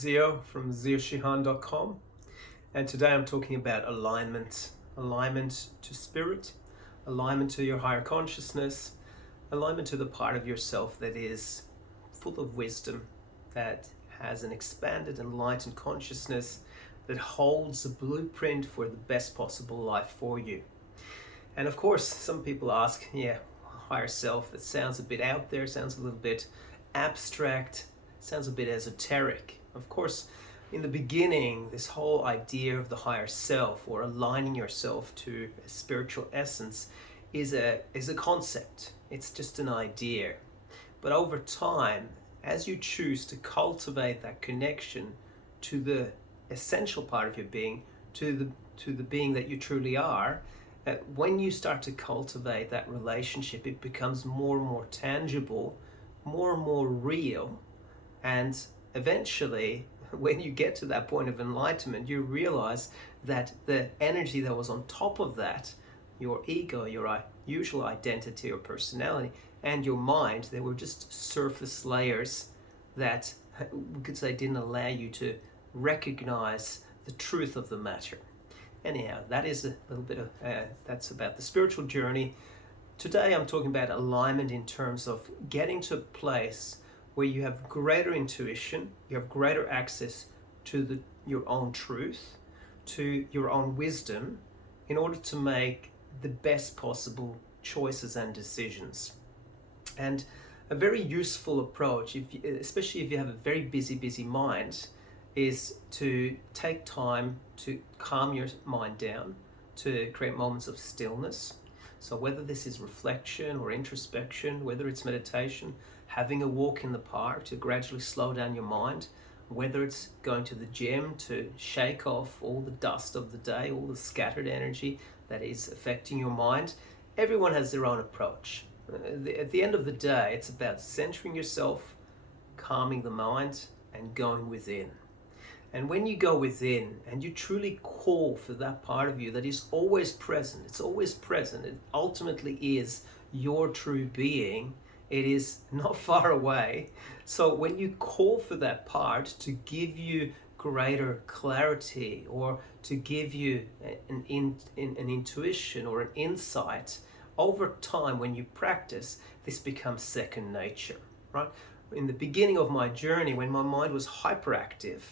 Zio from zioshihan.com, and today I'm talking about alignment to spirit, alignment to your higher consciousness, alignment to the part of yourself that is full of wisdom, that has an expanded, enlightened consciousness, that holds a blueprint for the best possible life for you. And of course, some people ask, higher self, it sounds a bit out there, sounds a little bit abstract, sounds a bit esoteric. Of course, in the beginning, this whole idea of the higher self or aligning yourself to a spiritual essence is a concept. It's just an idea. But over time, as you choose to cultivate that connection to the essential part of your being, to the being that you truly are, when you start to cultivate that relationship, it becomes more and more tangible, more and more real, and eventually, when you get to that point of enlightenment, you realize that the energy that was on top of that, your ego, your usual identity or personality, and your mind, they were just surface layers that we could say didn't allow you to recognize the truth of the matter. Anyhow, that is a little bit of, that's about the spiritual journey. Today I'm talking about alignment in terms of getting to a place where you have greater intuition, you have greater access to your own truth, to your own wisdom, in order to make the best possible choices and decisions. And a very useful approach, especially if you have a very busy mind, is to take time to calm your mind down, to create moments of stillness. So whether this is reflection or introspection, whether it's meditation, having a walk in the park to gradually slow down your mind, whether it's going to the gym to shake off all the dust of the day, all the scattered energy that is affecting your mind, everyone has their own approach. At the end of the day, it's about centering yourself, calming the mind, and going within. And when you go within and you truly call for that part of you that is always present, it's always present, it ultimately is your true being, it is not far away. So when you call for that part to give you greater clarity or to give you an intuition or an insight, over time when you practice, this becomes second nature, right? In the beginning of my journey, when my mind was hyperactive,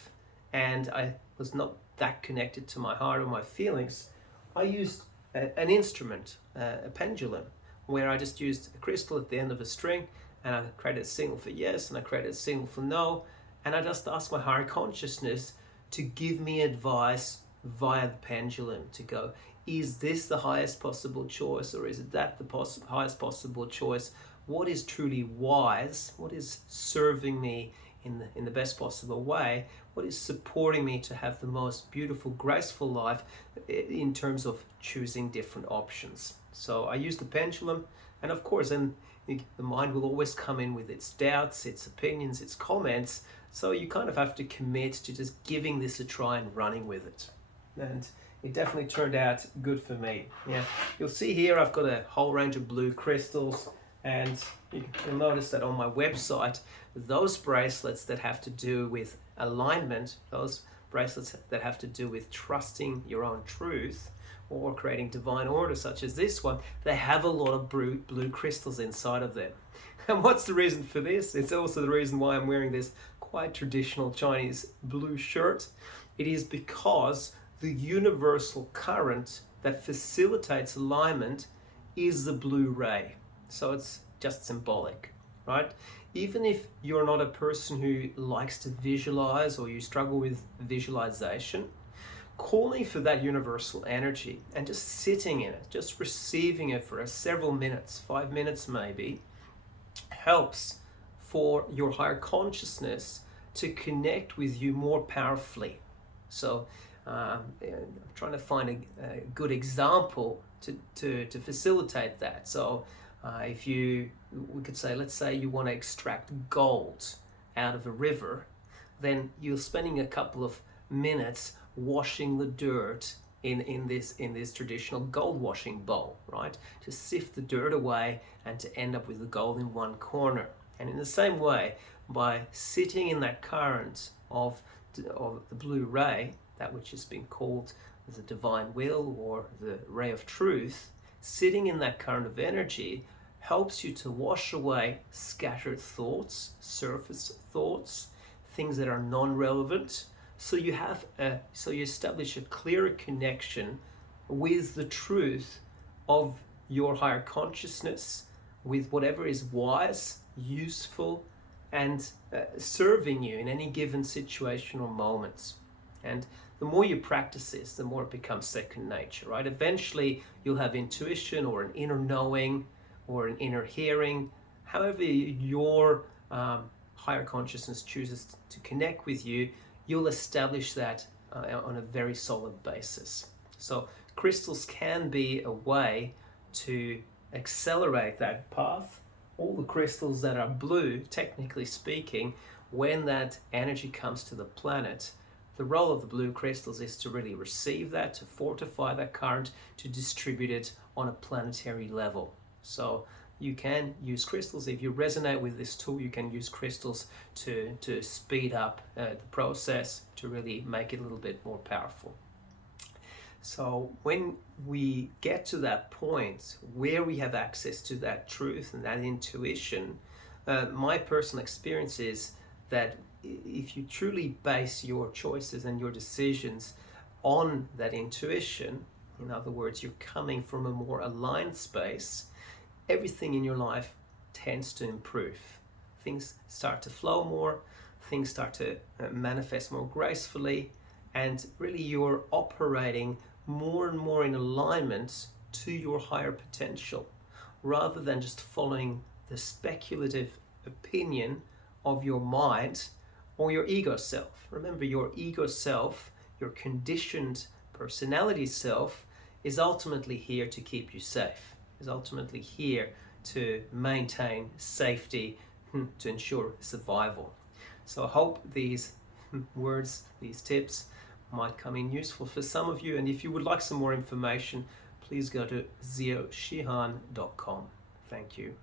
and I was not that connected to my heart or my feelings, I used an instrument, a pendulum, where I just used a crystal at the end of a string, and I created a signal for yes, and I created a signal for no, and I just asked my higher consciousness to give me advice via the pendulum, to go, is this the highest possible choice, or is it that the highest possible choice? What is truly wise? What is serving me in the best possible way? What is supporting me to have the most beautiful, graceful life in terms of choosing different options? So I use the pendulum, and of course, then the mind will always come in with its doubts, its opinions, its comments. So you kind of have to commit to just giving this a try and running with it. And it definitely turned out good for me. Yeah, you'll see here I've got a whole range of blue crystals, and you'll notice that on my website, those bracelets that have to do with alignment, those bracelets that have to do with trusting your own truth or creating divine order, such as this one, they have a lot of blue crystals inside of them. And what's the reason for this? It's also the reason why I'm wearing this quite traditional Chinese blue shirt. It is because the universal current that facilitates alignment is the blue ray. So it's just symbolic, right? Even if you're not a person who likes to visualize or you struggle with visualization, calling for that universal energy and just sitting in it, just receiving it for several minutes, 5 minutes maybe, helps for your higher consciousness to connect with you more powerfully. So I'm trying to find a good example to facilitate that. So we could say, let's say you want to extract gold out of a river, then you're spending a couple of minutes washing the dirt in this traditional gold washing bowl, right? To sift the dirt away and to end up with the gold in one corner. And in the same way, by sitting in that current of of the blue ray, that which has been called the divine will or the ray of truth, sitting in that current of energy helps you to wash away scattered thoughts, surface thoughts, things that are non-relevant. So you establish a clearer connection with the truth of your higher consciousness, with whatever is wise, useful, and serving you in any given situation or moments. And the more you practice this, the more it becomes second nature, right? Eventually, you'll have intuition or an inner knowing or an inner hearing. However your higher consciousness chooses to connect with you, you'll establish that on a very solid basis. So crystals can be a way to accelerate that path. All the crystals that are blue, technically speaking, when that energy comes to the planet, the role of the blue crystals is to really receive that, to fortify that current, to distribute it on a planetary level. So you can use crystals. If you resonate with this tool, you can use crystals to speed up the process, to really make it a little bit more powerful. So when we get to that point where we have access to that truth and that intuition, my personal experience is that if you truly base your choices and your decisions on that intuition, in other words, you're coming from a more aligned space, everything in your life tends to improve. Things start to flow more, things start to manifest more gracefully, and really you're operating more and more in alignment to your higher potential, rather than just following the speculative opinion of your mind or your ego self. Remember, your ego self, your conditioned personality self, is ultimately here to keep you safe, is ultimately here to maintain safety, to ensure survival. So I hope these words, these tips might come in useful for some of you. And if you would like some more information, please go to zioshihan.com. Thank you.